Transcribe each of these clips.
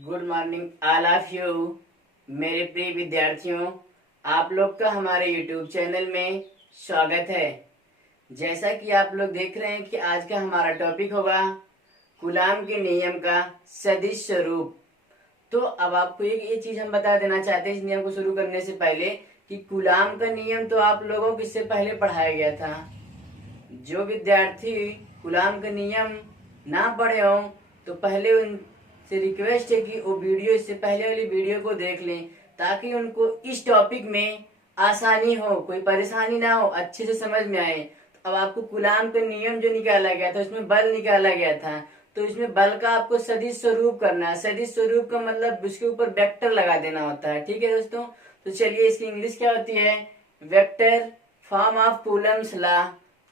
Good morning all of you. मेरे प्रिय विद्यार्थियों, आप लोग का हमारे यूट्यूब चैनल में स्वागत है। जैसा कि आप लोग देख रहे हैं कि आज का हमारा टॉपिक होगा कूलाम के नियम का सदिश स्वरूप। तो अब आपको एक ये चीज हम बता देना चाहते हैं इस नियम को शुरू करने से पहले कि कूलाम का नियम तो आप लोगों को इससे पहले पढ़ाया गया था। जो विद्यार्थी कूलाम का नियम ना पढ़े हों तो पहले उनसे रिक्वेस्ट है कि वो वीडियो इससे पहले वाली वीडियो को देख लें, ताकि उनको इस टॉपिक में आसानी हो, कोई परेशानी ना हो, अच्छे से समझ में आए। तो अब आपको कूलाम का नियम जो निकाला गया था उसमें बल निकाला गया था, तो इसमें बल का आपको सदिश स्वरूप करना है। सदिश स्वरूप का मतलब उसके ऊपर वेक्टर लगा देना होता है। ठीक है दोस्तों, तो चलिए इसकी इंग्लिश क्या होती है, vector form of Coulomb's law.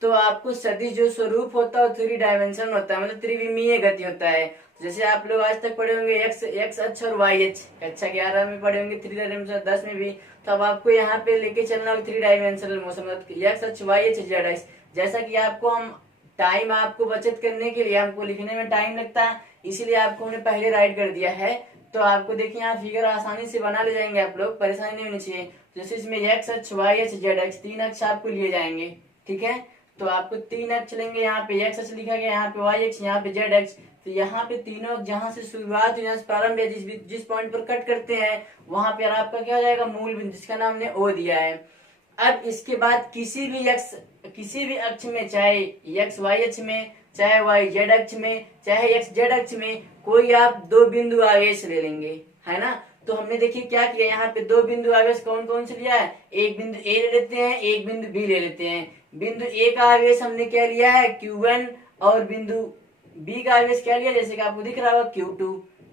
तो आपको सदिश जो स्वरूप होता है थ्री डायमेंशन होता है, मतलब त्रिविमीय गति होता है। जैसे आप लोग आज तक पढ़े होंगे एक्स अक्ष और वाई अक्ष, कक्षा 11 में पढ़े होंगे, थ्री डायमेंशन 10 में भी। तो अब आपको यहाँ पे लेके चलना होगा थ्री डायमेंशनल मोशन, मतलब एक्स अक्ष वाई अक्ष जेड अक्ष। जैसा कि आपको हम टाइम आपको बचत करने के लिए हमको लिखने में टाइम लगता है, इसीलिए आपको हमने पहले राइट कर दिया है। तो आपको देखिए यहाँ फिगर आसानी से बना ले जाएंगे आप लोग, परेशानी नहीं होनी चाहिए। जैसे इसमें एक्स अक्ष वाई अक्ष जेड अक्ष तीन अक्ष आपको लिए जाएंगे। ठीक है, तो आपको तीन अक्ष लेंगे, यहाँ पे एक्स अक्ष लिखा गया, यहाँ पे वाई अक्ष, यहाँ पे जेड अक्ष। तो यहाँ पे तीनों जहां से शुरुआत हुई, जहाँ से प्रारंभ है, जिस पॉइंट पर कट करते हैं वहां पे आपका क्या हो जाएगा, मूल बिंदु, जिसका नाम हमने ओ दिया है। अब इसके बाद किसी भी अक्ष में, चाहे एक्स वाई अक्ष में, चाहे वाई जेड अक्ष में, चाहे एक्स जेड अक्ष में, कोई आप दो बिंदु आवेश ले लेंगे, है ना। तो हमने देखिए क्या किया, यहाँ पे दो बिंदु आवेश कौन कौन से लिया है, एक बिंदु ए ले लेते हैं, एक बिंदु बी ले लेते हैं। बिंदु ए का आवेश हमने क्या लिया है, Q1, और बिंदु बी का आवेश क्या लिया, जैसे कि आपको दिख रहा होगा Q2।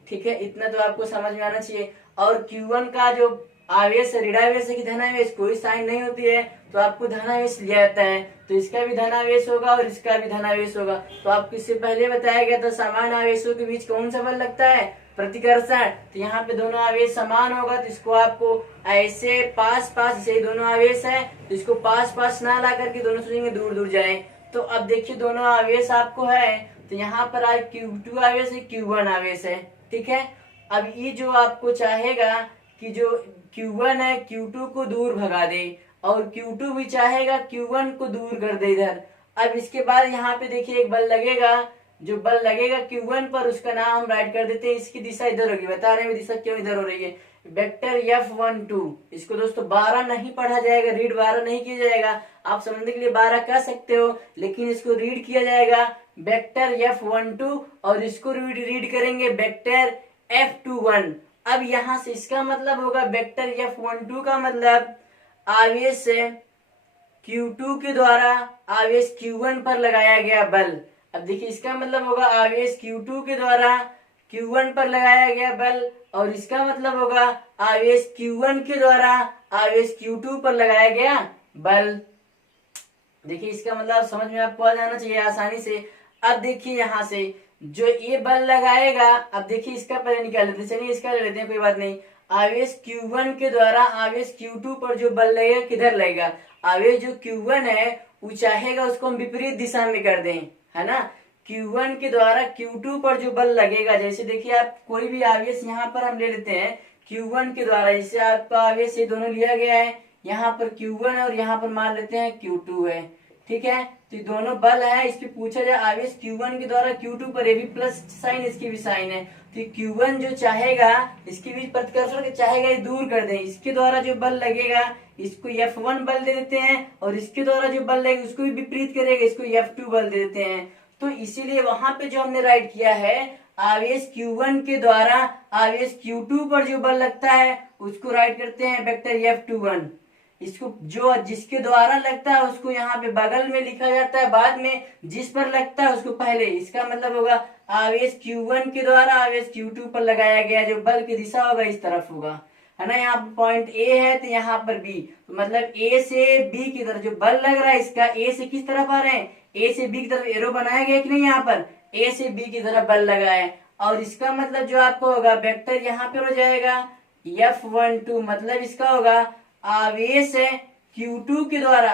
ठीक है, इतना तो आपको समझ में आना चाहिए। और Q1 का जो आवेश ऋणावेश है कि धनावेश, कोई साइन नहीं होती है, तो आपको धनावेश लिया जाता है। तो इसका भी धनावेश होगा और इसका भी धनावेश होगा। तो आपको इससे पहले बताया गया था समान आवेशों के बीच कौन सा बल लगता है, प्रतिकर्षण। तो यहाँ पे दोनों आवेश समान होगा, तो इसको आपको ऐसे पास पास, जैसे दोनों आवेश है तो इसको पास पास ना ला करके दोनों सोचेंगे दूर दूर जाए। तो अब देखिए दोनों आवेश आपको है, तो यहाँ पर आज Q2 आवेश है, Q1 आवेश है। ठीक है, अब ये जो आपको चाहेगा कि जो Q1 है Q2 को दूर भगा दे, और Q2 भी चाहेगा Q1 को दूर कर दे इधर। अब इसके बाद यहाँ पे देखिए एक बल लगेगा, जो बल लगेगा Q1 पर, उसका नाम हम राइट कर देते हैं, इसकी दिशा इधर होगी, बता रहे हैं दिशा क्यों इधर हो रही है, वेक्टर F12। इसको दोस्तों 12 नहीं पढ़ा जाएगा, रीड 12 नहीं किया जाएगा। आप समझने के लिए 12 कह सकते हो, लेकिन इसको रीड किया जाएगा वेक्टर F12, और इसको रीड करेंगे वेक्टर F21। अब यहां से इसका मतलब होगा वेक्टर F12 का मतलब आवेश है Q2 के द्वारा आवेश Q1 पर लगाया गया बल। अब देखिए इसका मतलब होगा आवेश Q2 के द्वारा Q1 पर लगाया गया बल, और इसका मतलब होगा आवेश Q1 के द्वारा आवेश Q2 पर लगाया गया बल। देखिए इसका मतलब समझ में आपको आ जाना चाहिए आसानी से। अब देखिए यहाँ से जो ये बल लगाएगा, अब देखिए इसका पहले निकाल लेते हैं, चलिए इसका ले लेते हैं, कोई बात नहीं। आवेश Q1 के द्वारा आवेश Q2 पर जो बल लगेगा किधर लगेगा, आवेश जो Q1 है वो चाहेगा उसको हम विपरीत दिशा में कर दें, है ना। Q1 के द्वारा Q2 पर जो बल लगेगा, जैसे देखिए आप कोई भी आवेश यहाँ पर हम ले लेते हैं Q1 के द्वारा, जैसे आपका आवेश ये दोनों लिया गया है, यहाँ पर Q1 और यहाँ पर मान लेते हैं Q2 है। ठीक है, तो दोनों बल है, इस पे पूछा जाए आवेश Q1 के द्वारा Q2 पर, ये भी प्लस साइन इसकी भी साइन है, तो Q1 जो चाहेगा इसके बीच प्रतिकर्षण के चाहेगा ये दूर कर दें, इसके द्वारा जो बल लगेगा इसको F1 बल दे देते हैं, और इसके द्वारा जो बल लगेगा उसको भी विपरीत करेगा, इसको F2 बल दे देते हैं। तो इसीलिए वहां पे जो हमने राइट किया है आवेश Q1 के द्वारा आवेश Q2 पर जो बल लगता है उसको राइट करते हैं वेक्टर F21। इसको जो जिसके द्वारा लगता है उसको यहाँ पे बगल में लिखा जाता है, बाद में जिस पर लगता है उसको पहले। इसका मतलब होगा आवेश Q1 के द्वारा आवेश Q2 पर लगाया गया जो बल की दिशा होगा इस तरफ होगा, है ना। यहाँ पॉइंट A है तो यहाँ पर B, तो मतलब A से B की तरफ जो बल लग रहा है इसका A से किस तरफ आ रहे हैं, A से B की तरफ एरो बनाया गया कि नहीं, यहाँ पर A से B की तरफ बल लगा है। और इसका मतलब जो आपको होगा वेक्टर यहाँ पे हो जाएगा F12, मतलब इसका होगा आवेश है Q2 के द्वारा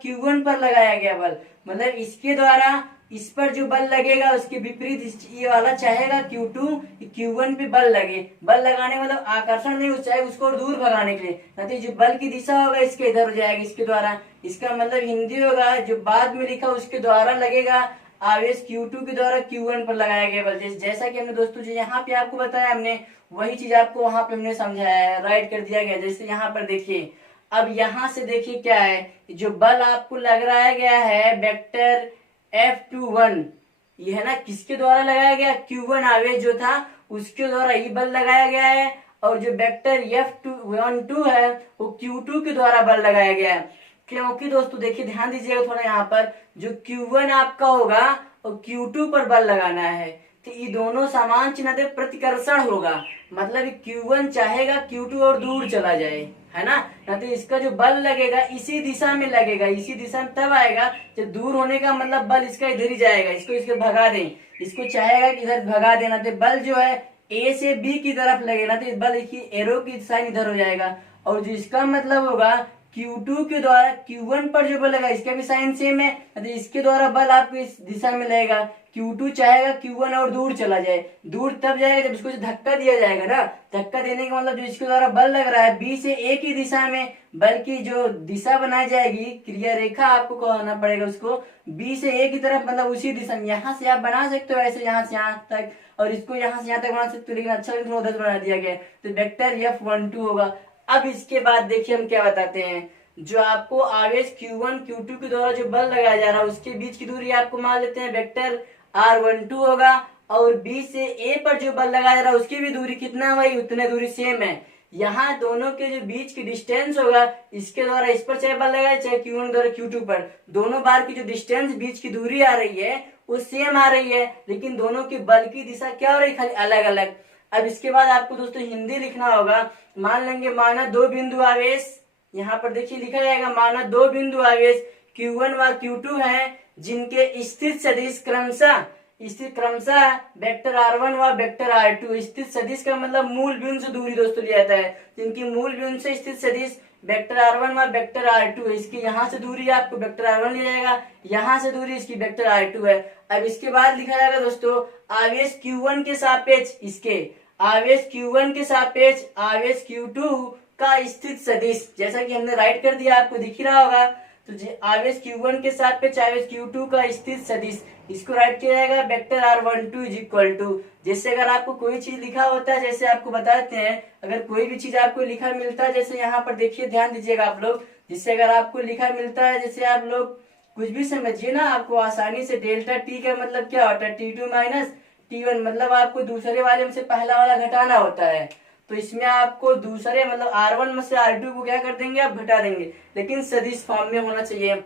Q1 पर लगाया गया बल, मतलब इसके द्वारा इस पर जो बल लगेगा उसके विपरीत ये वाला चाहेगा Q2 Q1 पे बल लगे। बल लगाने मतलब आकर्षण नहीं, चाहे उसको दूर भगाने के लिए, नहीं जो बल की दिशा होगा इसके इधर हो जाएगा, इसके द्वारा। इसका मतलब हिंदी होगा जो बाद में लिखा उसके द्वारा लगेगा आवेश Q2 के द्वारा Q1 पर लगाया गया बल। जैसा कि हमने दोस्तों जो यहाँ पे आपको बताया हमने वही चीज आपको वहां पे हमने समझाया है, राइट कर दिया गया। जैसे यहाँ पर देखिए, अब यहाँ से देखिए क्या है, जो बल आपको लगाया गया है वेक्टर F21, ये है ना किसके द्वारा लगाया गया, Q1 आवेश जो था उसके द्वारा ये बल लगाया गया है। और जो वेक्टर F12 है वो Q2 के द्वारा बल लगाया गया है। क्योंकि दोस्तों देखिए ध्यान दीजिएगा थोड़ा, यहाँ पर जो Q1 आपका होगा और Q2 पर बल लगाना है, तो ये दोनों समान चिन्ह से प्रतिकर्षण होगा। मतलब Q1 चाहेगा Q2 और दूर चला जाए, है ना, तो इसका जो बल लगेगा इसी दिशा में लगेगा। इसी दिशा में तब आएगा जब दूर होने का मतलब बल इसका इधर ही जाएगा। इसको इसके भगा दें, इसको चाहेगा कि इधर भगा देना, तो बल जो है A से B की तरफ लगेगा, तो इस बल की एरो की साइन इधर हो जाएगा। और जो इसका मतलब होगा Q2 के द्वारा Q1 पर जो बल लगा इसका भी साइन सेम है, तो इसके द्वारा बल आपको इस दिशा में लगेगा। Q2 चाहेगा Q1 और दूर चला जाए, दूर तब जाएगा जब इसको धक्का दिया जाएगा ना। धक्का देने का मतलब जो इसके द्वारा बल लग रहा है B से A की दिशा में, बल की जो दिशा बनाई जाएगी, क्रिया रेखा आपको कहना पड़ेगा उसको, B से A की तरफ, मतलब उसी दिशा में। यहाँ से आप बना सकते हो ऐसे, यहाँ से यहाँ तक, और इसको यहाँ से यहाँ तक बना सकते हो, लेकिन अच्छा थोड़ा उधर बना दिया गया, तो वेक्टर F12 होगा। अब इसके बाद देखिए हम क्या बताते हैं, जो आपको आवेश Q1 Q2 के द्वारा जो बल लगाया जा रहा है उसके बीच की दूरी आपको मान लेते हैं वेक्टर R12 होगा। और B से A पर जो बल लगाया जा रहा है उसकी भी दूरी कितना हुई, उतने दूरी सेम है। यहाँ दोनों के जो बीच की डिस्टेंस होगा इसके द्वारा इस पर चाहे बल लगाए चाहे Q1 द्वारा Q2 पर, दोनों बार की जो डिस्टेंस बीच की दूरी आ रही है वो सेम आ रही है, लेकिन दोनों की बल की दिशा क्या हो रही है, खाली अलग अलग। अब इसके बाद आपको दोस्तों हिंदी लिखना होगा। मान लेंगे माना दो बिंदु आवेश, यहाँ पर देखिए लिखा जाएगा माना दो बिंदु आवेश Q1 व Q2 है, जिनके स्थित सदिश क्रमशः वेक्टर R1 व वेक्टर R2। स्थित सदिश का मतलब मूल बिंदु से दूरी दोस्तों लिया जाता है, जिनकी मूल बिंदु से स्थित सदिश वेक्टर R1 व वेक्टर R2 है। इसकी यहाँ से दूरी आपको वेक्टर R1 लिया जाएगा, यहाँ से दूरी इसकी वेक्टर R2 है। अब इसके बाद लिखा जाएगा दोस्तों आवेश Q1 के सापेक्ष, इसके आवेश Q1 के सापेक्ष आवेश Q2 का स्थित सदिश, जैसा कि हमने राइट कर दिया आपको दिख रहा होगा। तो आवेश Q1 के सापेक्ष आवेश Q2 का स्थित सदिश, इसको राइट किया जाएगा vector R12 is equal to. जैसे अगर आपको कोई चीज लिखा होता है, जैसे आपको बताते हैं, अगर कोई भी चीज आपको लिखा मिलता है, जैसे यहाँ पर देखिए ध्यान दीजिएगा आप लोग, जिससे अगर आपको लिखा मिलता है, जैसे आप लोग कुछ भी समझिए ना, आपको आसानी से डेल्टा टी का मतलब क्या होता है, T2 माइनस T1, मतलब आपको दूसरे वाले में से पहला वाला घटाना होता है। तो इसमें आपको दूसरे मतलब R1 में से R2 को क्या कर देंगे, आप घटा देंगे, लेकिन सदिश फॉर्म में होना चाहिए।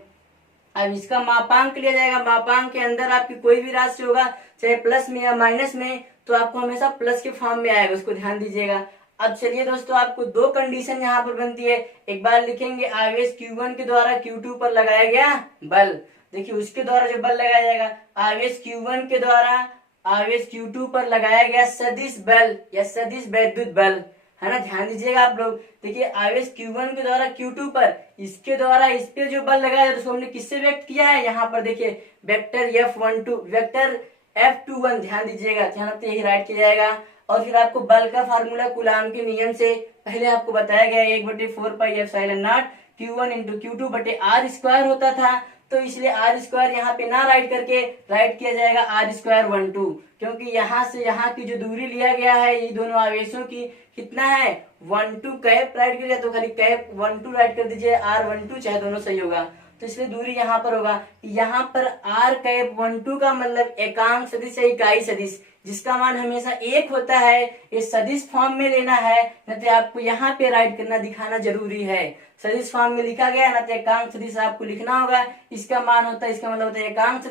अब इसका मापांक लिया जाएगा, मापांक के अंदर आपकी कोई भी राशि होगा चाहे प्लस में या माइनस में, तो आपको हमेशा प्लस के फॉर्म में आएगा, उसको ध्यान दीजिएगा। अब चलिए दोस्तों आपको दो कंडीशन यहाँ पर बनती है। एक बार लिखेंगे आवेश Q1 के द्वारा Q2 पर लगाया गया बल, देखिए उसके द्वारा जो बल लगाया जाएगा, आवेश Q1 के द्वारा आवेश Q2 पर लगाया गया सदिश बल या सदिश वैद्युत बल, है ना, ध्यान दीजिएगा आप लोग। देखिए आवेश Q1 के द्वारा Q2 पर, इसके द्वारा इस पे जो बल लगाया उसको हमने किससे व्यक्त किया है, यहाँ पर देखिए वेक्टर F12 वेक्टर F21, ध्यान दीजिएगा, ध्यान रखते यही राइट किया जाएगा। और फिर आपको बल का फार्मूला कूलाम के नियम से पहले आपको बताया गया 1/4πε0 Q1 × Q2/r² होता था, तो इसलिए r² यहाँ पे ना राइट करके राइट किया जाएगा r²12, क्योंकि यहाँ से यहाँ की जो दूरी लिया गया है ये दोनों आवेशों की कितना है 12 कैप राइट किया जाए, तो खाली कैप 12 राइट कर दीजिए, r12 चाहे दोनों सही होगा, तो इसलिए दूरी यहाँ पर होगा। यहाँ पर r⁻12 का मतलब एकांक सदिश या इकाई सदिश, जिसका मान हमेशा एक होता है, ये सदिश फॉर्म में लेना है, न तो आपको यहाँ पे राइट करना दिखाना जरूरी है। सदिश फॉर्म में लिखा गया ना, तो एकांक सदिश आपको लिखना होगा, इसका मान होता है, इसका मतलब होता है एकांक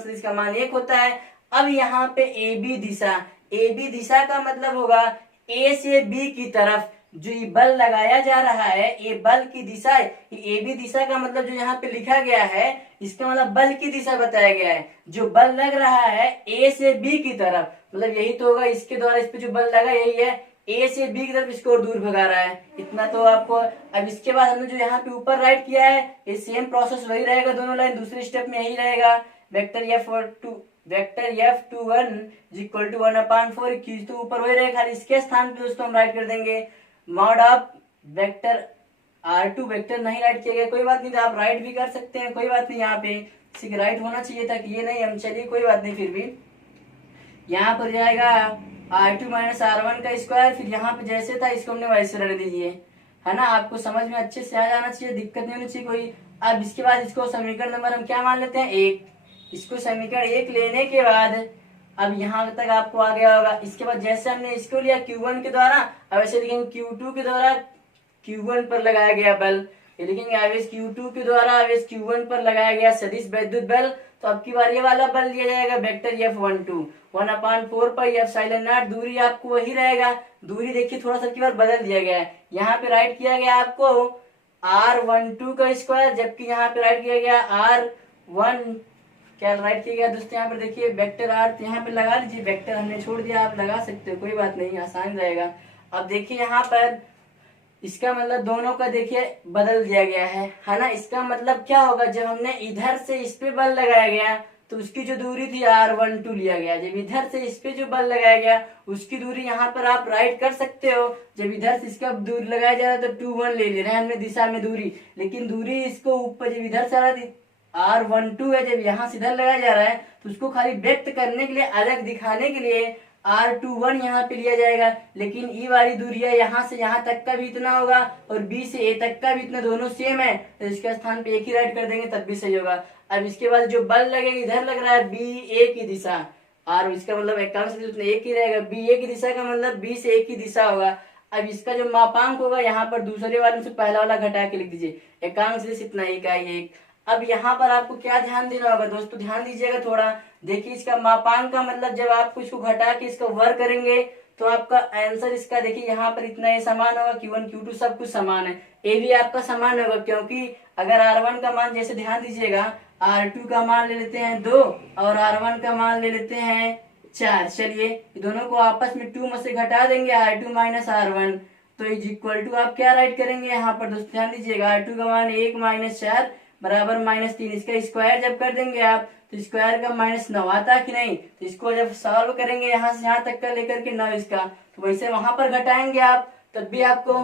सदिश का मान एक होता है। अब यहाँ पे AB दिशा का मतलब होगा A से B की तरफ जो ये बल लगाया जा रहा है, ये बल की दिशा, ये AB दिशा का मतलब जो यहाँ पे लिखा गया है, इसका मतलब बल की दिशा बताया गया है। जो बल लग रहा है A से B की तरफ, मतलब यही तो होगा, इसके द्वारा इस पे जो बल लगा यही है, A से B की तरफ इसको और दूर भगा रहा है, इतना तो आपको। अब इसके बाद हमने जो यहाँ पे ऊपर राइट किया है, ये सेम प्रोसेस वही रहेगा, दोनों लाइन दूसरे स्टेप में यही रहेगा। वेक्टर F21 इक्वल टू 1/4 खींच तो ऊपर वही रहेगा, इसके स्थान पे दोस्तों हम राइट कर देंगे mod of vector R2 vector नहीं राइट किया गया, कोई बात नहीं, तो आप राइट भी कर सकते हैं, कोई बात नहीं, यहाँ पे सिर्फ राइट होना चाहिए था कि ये नहीं, हम चलिए कोई बात नहीं, फिर भी यहाँ पर जाएगा R2 माइनस R1 का स्क्वायर, फिर यहाँ पे जैसे था इसको हमने वैसे रख दीजिए, है ना, आपको समझ में अच्छे से आ जाना चाहिए, दिक्कत नहीं होनी चाहिए कोई। अब इसके बाद इसको समीकरण नंबर हम क्या मान लेते हैं 1, इसको समीकरण 1 लेने के बाद अब यहाँ तक आपको आ गया होगा, इसके बाद जैसे हमने इसको लिया Q1 के द्वारा, अब ऐसे लिखेंगे Q2 के द्वारा Q1 पर लगाया गया बल, ये लिखेंगे आवेश Q2 के द्वारा आवेश Q1 पर लगाया गया सदिश वैद्युत बल, तो अब की बार ये वाला बल लिया जाएगा वेक्टर F12 1/4 पर एप्सिलॉन नॉट, दूरी आपको वही रहेगा, दूरी देखिए थोड़ा सा की बार बदल दिया गया है, यहाँ पे राइट किया गया आपको R12 का स्क्वायर, जबकि यहाँ पे राइट किया गया R1 क्या राइट किया गया दोस्तों, यहाँ पर देखिए वेक्टर R यहाँ पे लगा लीजिए, वेक्टर हमने छोड़ दिया, आप लगा सकते हो, कोई बात नहीं, आसान रहेगा। अब देखिए यहाँ पर इसका मतलब दोनों का देखिए बदल दिया गया है ना, इसका मतलब क्या होगा, जब हमने इधर से इस पे बल लगाया गया तो उसकी जो दूरी थी R12 लिया गया, जब इधर से इस पे जो बल लगाया गया उसकी दूरी यहाँ पर आप राइट कर सकते हो, जब इधर से इसका दूरी लगाया जा रहा है तो 21 ले रहे हैं हमने दिशा में दूरी, लेकिन दूरी इसको ऊपर जब इधर से आ रहा है R12 है, जब यहाँ से इधर लगाया जा रहा है तो उसको खाली व्यक्त करने के लिए, अलग दिखाने के लिए R21 यहाँ पे लिया जाएगा, लेकिन ई वाली दूरी है यहाँ से यहाँ तक का भी इतना होगा और B से A तक का भी इतना, दोनों सेम है, तो इसके स्थान पे एक ही राइट कर देंगे तब भी सही होगा। अब इसके बाद जो बल लगेगा इधर लग रहा है BA की दिशा, और इसका मतलब एकांश एक ही रहेगा, BA की दिशा का मतलब B से A की दिशा होगा। अब इसका जो मापांक होगा यहाँ पर दूसरे वाले से पहला वाला घटा के लिख दीजिए, एकांश इतना इकाई 1। अब यहाँ पर आपको क्या ध्यान देना होगा दोस्तों, ध्यान दीजिएगा थोड़ा, देखिए इसका मापांक का मतलब जब आप इसको घटा के इसको वर्ग करेंगे तो आपका आंसर इसका देखिए यहाँ पर इतना ये समान होगा, Q1 Q2 सब कुछ समान है, ए भी आपका समान होगा, क्योंकि अगर R1 का मान जैसे ध्यान दीजिएगा R2 का मान ले लेते हैं 2 और R1 का मान ले लेते हैं 4, चलिए दोनों को आपस में 2 में से घटा देंगे R2 माइनस R1, तो इज इक्वल टू आप क्या राइट करेंगे यहाँ पर दोस्तों, ध्यान दीजिएगा R2 का मान 1 माइनस 4 बराबर -3, इसका स्क्वायर जब कर देंगे आप तो स्क्वायर का -9 आता कि नहीं, तो इसको जब सॉल्व करेंगे यहाँ से यहाँ तक का लेकर के 9 इसका, तो वैसे वहां पर घटाएंगे आप तब भी आपको,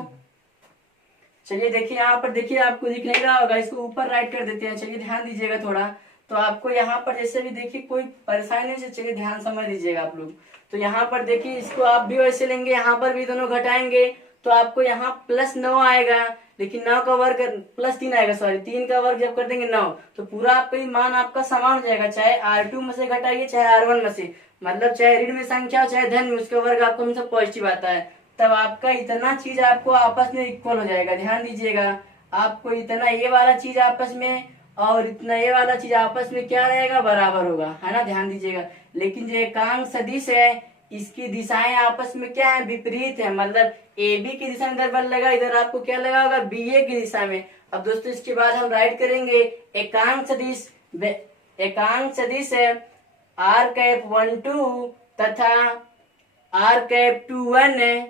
चलिए देखिए यहाँ पर देखिए आपको दिख नहीं रहा होगा, इसको ऊपर राइट कर देते हैं, चलिए ध्यान दीजिएगा थोड़ा, तो आपको यहाँ पर जैसे भी देखिए कोई परेशानी नहीं, चलिए ध्यान समझ लीजिएगा आप लोग, तो यहाँ पर देखिए इसको आप भी वैसे लेंगे, यहाँ पर भी दोनों घटाएंगे तो आपको यहाँ +9 आएगा, लेकिन 9 का वर्ग +3 आएगा, सॉरी 3 का वर्ग जब कर देंगे 9, तो पूरा आपका मान आपका समान हो जाएगा, चाहे R2 में से घटाइए चाहे R1 में से, मतलब चाहे ऋण में संख्या हो चाहे धन में, उसका वर्ग आपको हमेशा पॉजिटिव आता है, तब आपका इतना चीज आपको आपस में इक्वल हो जाएगा, ध्यान दीजिएगा, आपको इतना ये वाला चीज आपस में और इतना ये वाला चीज आपस में क्या रहेगा, बराबर होगा, है ना, ध्यान दीजिएगा। लेकिन जो एकांक सदिश है इसकी दिशाएं आपस में क्या है, विपरीत है, मतलब AB की दिशा में इधर बल लगा, इधर आपको क्या लगा होगा BA की दिशा में। अब दोस्तों इसके बाद हम राइट करेंगे एकांक सदिश है R⁻12 तथा R⁻21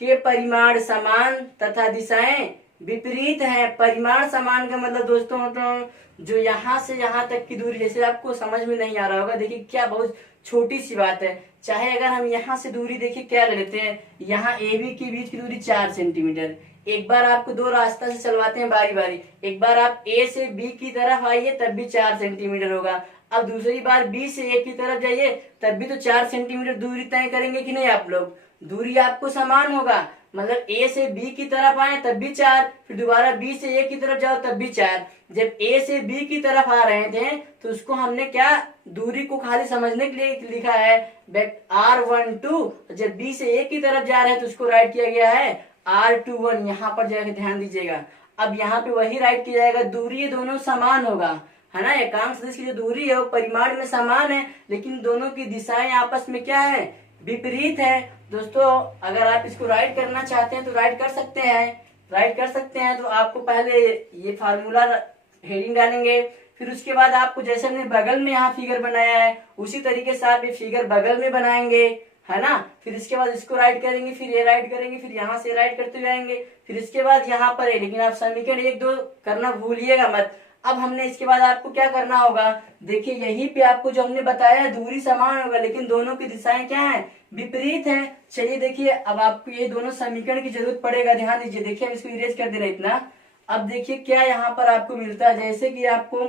के परिमाण समान तथा दिशाएं विपरीत है। परिमाण समान का मतलब दोस्तों जो यहाँ से यहाँ तक की दूरी, जैसे आपको समझ में नहीं आ रहा होगा, देखिए क्या बहुत छोटी सी बात है, चाहे अगर हम यहाँ से दूरी देखिए क्या ले लेते हैं, यहाँ AB के बीच की दूरी 4 सेंटीमीटर, एक बार आपको 2 रास्ता से चलवाते हैं बारी बारी, एक बार आप A से B की तरफ आइए तब भी 4 सेंटीमीटर होगा, अब दूसरी बार B से A की तरफ जाइए तब भी तो 4 सेंटीमीटर दूरी तय करेंगे कि नहीं आप लोग, दूरी आपको समान होगा, मतलब A से B की तरफ आए तब भी 4, फिर दोबारा B से A की तरफ जाओ तब भी 4, जब A से B की तरफ आ रहे थे तो उसको हमने क्या दूरी को खाली समझने के लिए लिखा है R12, जब B से A की तरफ जा रहे हैं तो उसको राइट किया गया है R21, यहाँ पर जाकर ध्यान दीजिएगा। अब यहाँ पे वही राइट किया जाएगा, दूरी दोनों समान होगा, है ना, एकांक सदिश की जो दूरी है वो परिमाण में समान है, लेकिन दोनों की दिशाएं आपस में क्या है, विपरीत है। दोस्तों अगर आप इसको राइट करना चाहते हैं तो राइट कर सकते हैं, तो आपको पहले ये फार्मूला हेडिंग डालेंगे, फिर उसके बाद आपको जैसे हमने बगल में यहाँ फिगर बनाया है उसी तरीके से आप ये फिगर बगल में बनाएंगे, है ना, फिर इसके बाद इसको राइट करेंगे, फिर ये राइट करेंगे, फिर यहाँ से राइट करते जाएंगे, फिर इसके बाद यहाँ पर है, लेकिन आप समीकरण 1 2 करना भूलिएगा मत, अब हमने इसके बाद आपको क्या करना होगा, देखिए यहीं पे आपको जो हमने बताया दूरी समान होगा लेकिन दोनों की दिशाएं क्या है, विपरीत है। चलिए देखिए अब आपको ये दोनों समीकरण की जरूरत पड़ेगा, ध्यान दीजिए। देखिए हम इसको इरेज कर दे रहे इतना। अब देखिए क्या यहाँ पर आपको मिलता है, जैसे कि आपको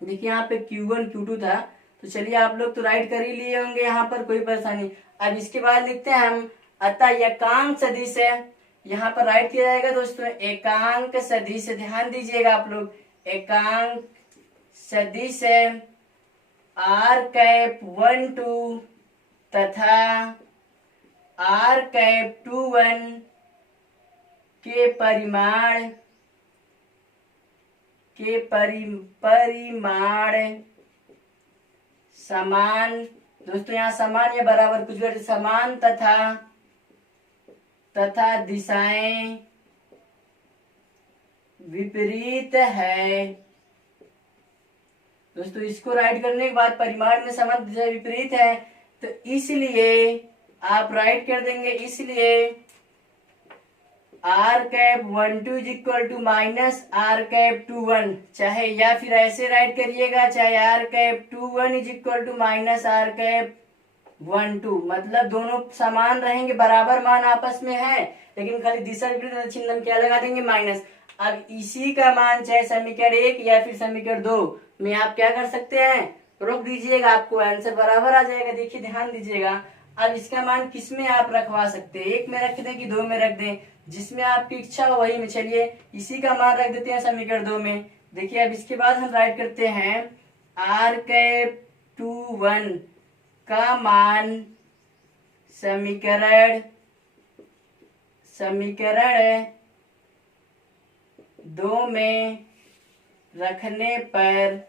देखिए यहाँ पे Q1 Q2 था, तो चलिए आप लोग तो राइट कर ही लिए होंगे, यहाँ पर कोई परेशानी। अब इसके बाद लिखते हैं हम, अतः एकांक सदिश है, यहाँ पर राइट किया जाएगा दोस्तों एकांक सदिश। ध्यान दीजिएगा आप लोग, एकांक सदिश है आर कैप 1 2 तथा आर कैप 2 1 के परिमाण समान। दोस्तों यहाँ समान या बराबर कुछ भी, समान तथा दिशाएं विपरीत है। दोस्तों इसको राइट करने के बाद परिमाण में समान दिशा विपरीत है, तो इसलिए आप राइट कर देंगे, इसलिए r cap 1 2 is equal to minus r cap 2 1, चाहे या फिर ऐसे राइट करिएगा, चाहे r cap 2 1 is equal to minus r cap 1 2, मतलब दोनों समान रहेंगे, बराबर मान आपस में है, लेकिन खाली दिशा विपरीत चिन्ह हम क्या लगा देंगे, माइनस। अब इसी का मान चाहे समीकरण 1 या फिर समीकरण 2 में आप क्या कर सकते हैं, रोक दीजिएगा, आपको आंसर बराबर आ जाएगा। देखिए ध्यान दीजिएगा, अब इसका मान किस में आप रखवा सकते हैं, 1 में रख दें कि 2 में रख दें, जिसमें आपकी इच्छा हो वही में। चलिए इसी का मान रख देते हैं समीकरण 2 में। देखिए अब इसके बाद हम राइट करते हैं आर कैप 2 1 का मान समीकरण 2 में रखने पर,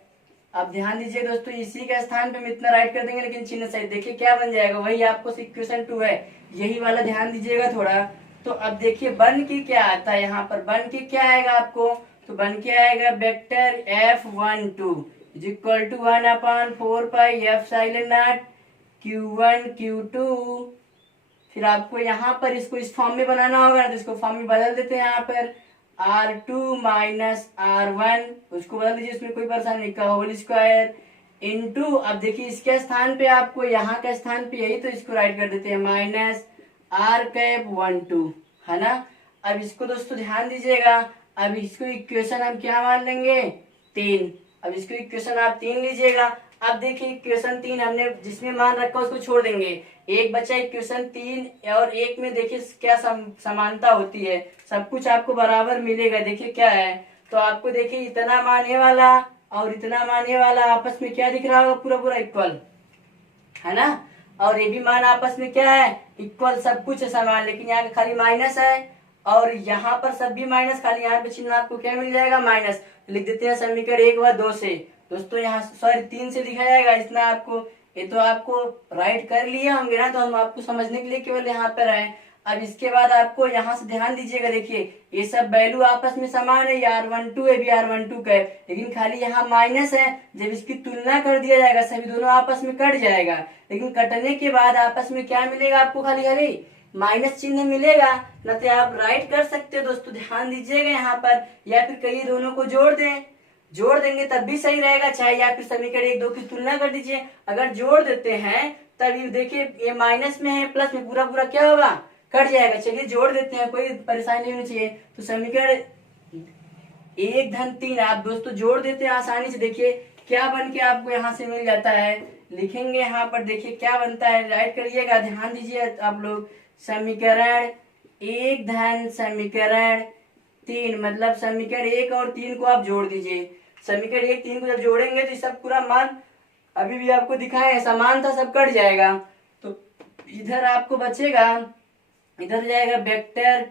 अब ध्यान दीजिए दोस्तों, इसी के स्थान पे हम इतना राइट कर देंगे लेकिन चिन्ह सहित। देखिए क्या बन जाएगा, वही आपको इक्वेशन 2 है, यही वाला, ध्यान दीजिएगा थोड़ा। तो अब देखिए बन के क्या आता है, यहाँ पर बन के क्या आएगा आपको, तो बन के आएगा vector F12 is equal to 1/4 pi epsilon not Q1 Q2। फिर आपको यहाँ पर इसको इस फॉर्म में बनाना होगा, तो इसको फॉर्म में बदल देते हैं, यहाँ पर R2 माइनस R1, उसको बदल दीजिए, उसमें कोई परेशानी नहीं, का होल स्क्वायर इंटू, अब देखिए इसके स्थान पे आपको यहाँ के स्थान पे यही, तो इसको राइट कर देते हैं माइनस आर कैप 1 2, है ना। अब इसको दोस्तों ध्यान दीजिएगा, अब इसको इक्वेशन हम क्या मान लेंगे, 3। अब इसको इक्वेशन आप 3 लीजिएगा। अब देखिए इक्वेशन 3 हमने जिसमें मान रखा उसको छोड़ देंगे, एक बचा इक्वेशन 3 और 1 में देखिए क्या समानता होती है, सब कुछ आपको बराबर मिलेगा। देखिए क्या है, तो आपको देखिए इतना मानने वाला और इतना मानने वाला आपस में क्या दिख रहा होगा, पूरा पूरा इक्वल, है ना। और ये भी मान आपस में क्या है, इक्वल, सब कुछ समान, लेकिन यहाँ खाली माइनस है और यहाँ पर सब भी माइनस, खाली यहाँ पे चिन्ह आपको क्या मिल जाएगा, माइनस। लिख देते हैं समीकरण 1 व 2 से, दोस्तों यहाँ सॉरी 3 से लिखा जाएगा, इतना आपको, ये तो आपको राइट कर लिए होंगे ना, तो हम आपको समझने के लिए केवल यहाँ पर है। अब इसके बाद आपको यहाँ से ध्यान दीजिएगा, देखिए ये सब वैल्यू आपस में समान है, R12 है भी R12 का है, लेकिन खाली यहाँ माइनस है। जब इसकी तुलना कर दिया जाएगा सभी दोनों आपस में कट जाएगा, लेकिन कटने के बाद आपस में क्या मिलेगा आपको, खाली माइनस चिन्ह मिलेगा। न तो आप राइट कर सकते हो दोस्तों, ध्यान दीजिएगा यहाँ पर, या फिर कई दोनों को जोड़ देंगे तब भी सही रहेगा, चाहे या फिर समीकरण 1 2 की तुलना कर दीजिए। अगर जोड़ देते हैं तब देखिए ये माइनस में है, प्लस में पूरा पूरा क्या होगा, कट जाएगा। चलिए जोड़ देते हैं, कोई परेशानी नहीं होनी चाहिए। तो समीकरण 1 धन 3 आप दोस्तों जोड़ देते हैं आसानी से, देखिए क्या बन के आपको यहाँ से मिल जाता है, लिखेंगे यहाँ पर, देखिए क्या बनता है, राइट करिएगा, ध्यान दीजिए आप लोग। समीकरण 1 धन समीकरण 3, मतलब समीकरण 1 और 3 को आप जोड़ दीजिए। समीकरण 1 3 को जब जोड़ेंगे तो सब पूरा मान अभी भी आपको दिखाए समान था, सब कट जाएगा। तो इधर आपको बचेगा, इधर जाएगा वेक्टर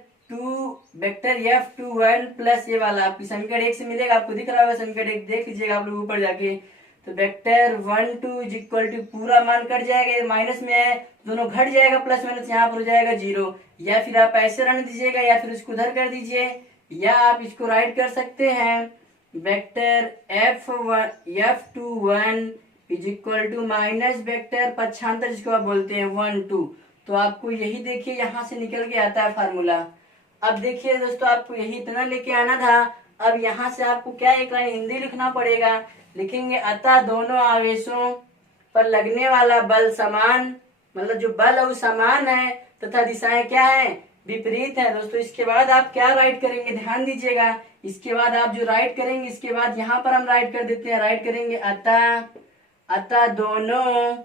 F21 प्लस ये वाला आपकी समीकरण 1 से मिलेगा, आपको दिख रहा होगा समीकरण 1, देख लीजिएगा आप लोग ऊपर जाके। तो वेक्टर 1 2 इज इक्वल टू पूरा मान कट जाएगा, माइनस में है दोनों घट जाएगा, प्लस माइनस यहाँ पर हो जाएगा 0। या फिर आप ऐसे रहने दीजिएगा या फिर इसको उधर कर दीजिए, या आप इसको राइट कर सकते हैं vector F21 is equal to minus vector पक्षांतर जिसको आप बोलते हैं 1 2। तो आपको यही देखिए यहाँ से निकल के आता है फार्मूला। अब देखिए दोस्तों आपको यही इतना लेके आना था। अब यहाँ से आपको क्या एक लाइन हिंदी लिखना पड़ेगा। लिखेंगे अतः दोनों आवेशों पर लगने वाला बल समान, मतलब जो बल है वो समान है तथा दिशाएं क्या है, विपरीत है। दोस्तों इसके बाद आप क्या राइट करेंगे, ध्यान दीजिएगा। इसके बाद आप जो राइट करेंगे, इसके बाद यहाँ पर हम राइट कर देते हैं, राइट करेंगे अतः दोनों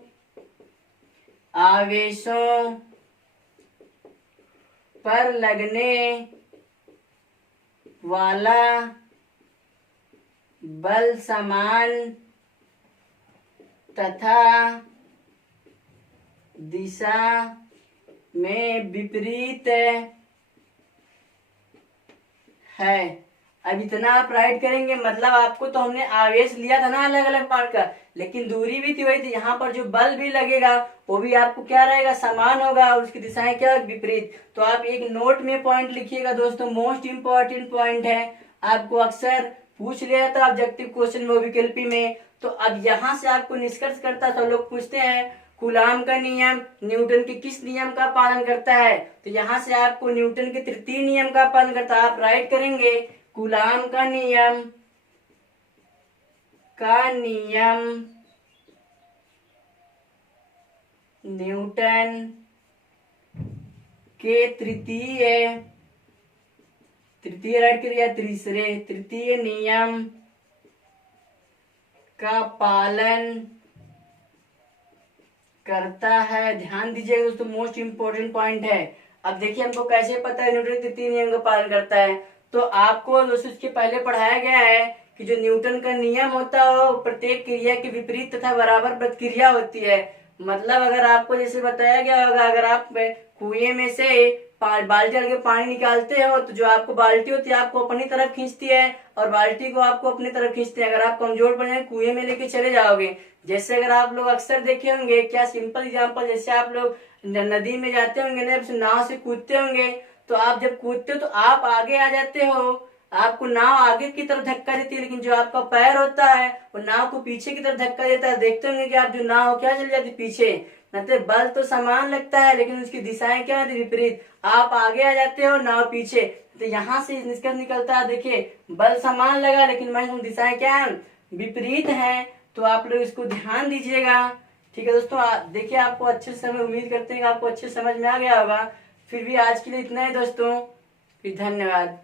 आवेशों पर लगने वाला बल समान तथा दिशा में विपरीत है। अब इतना आप राइट करेंगे, मतलब आपको तो हमने आवेश लिया था ना अलग अलग पार्ट का, लेकिन दूरी भी थी वही थी। यहाँ पर जो बल भी लगेगा वो भी आपको क्या रहेगा, समान होगा, और उसकी दिशाएं क्या, विपरीत। तो आप एक नोट में पॉइंट लिखिएगा दोस्तों, मोस्ट इंपॉर्टेंट पॉइंट है, आपको अक्सर पूछ लिया था ऑब्जेक्टिव क्वेश्चन में, विकल्पी में। तो अब यहाँ से आपको निष्कर्ष करता तो लोग पूछते हैं कूलाम का नियम न्यूटन के किस नियम का पालन करता है, तो यहाँ से आपको न्यूटन के तृतीय नियम का पालन करता है। आप राइट करेंगे कूलाम का नियम न्यूटन के तृतीय राइट करिए, तृतीय नियम का पालन करता है। ध्यान दीजिएगा दोस्तों, मोस्ट इंपोर्टेंट पॉइंट है। अब देखिए हमको कैसे पता है न्यूटन के तृतीय नियम का पालन करता है। तो आपको दोस्तों इसके पहले पढ़ाया गया है कि जो न्यूटन का नियम होता है वो प्रत्येक क्रिया के विपरीत तथा बराबर प्रतिक्रिया होती है। मतलब अगर आपको जैसे बताया गया होगा, अगर आप कुएं में से बाल्टी डाल के पानी निकालते हो तो जो आपको बाल्टी होती है आपको अपनी तरफ खींचती है और बाल्टी को आपको अपनी तरफ खींचती है। अगर आप कमजोर पड़ जाए कुएं में लेके चले जाओगे। जैसे अगर आप लोग अक्सर देखे होंगे, क्या सिंपल एग्जांपल, जैसे आप लोग नदी में जाते होंगे ना, नाव से कूदते होंगे, तो आप जब कूदते हो तो आप आगे आ जाते हो, आपको नाव आगे की तरफ धक्का देती है, लेकिन जो आपका पैर होता है वो नाव को पीछे की तरफ धक्का देता है। देखते होंगे कि आप जो नाव क्या चल जाती पीछे, मतलब बल तो समान लगता है लेकिन उसकी दिशाएं क्या है, विपरीत। आप आगे आ जाते हो, नाव पीछे। तो यहाँ से निष्कर्ष निकलता है, देखिए बल समान लगा लेकिन मैं दिशाएं क्या है, विपरीत है। तो आप लोग इसको ध्यान दीजिएगा। ठीक है दोस्तों, देखिए आपको अच्छे से समझ, उम्मीद करते हैं कि आपको अच्छे समझ में आ गया होगा। फिर भी आज के लिए इतना ही दोस्तों, फिर धन्यवाद।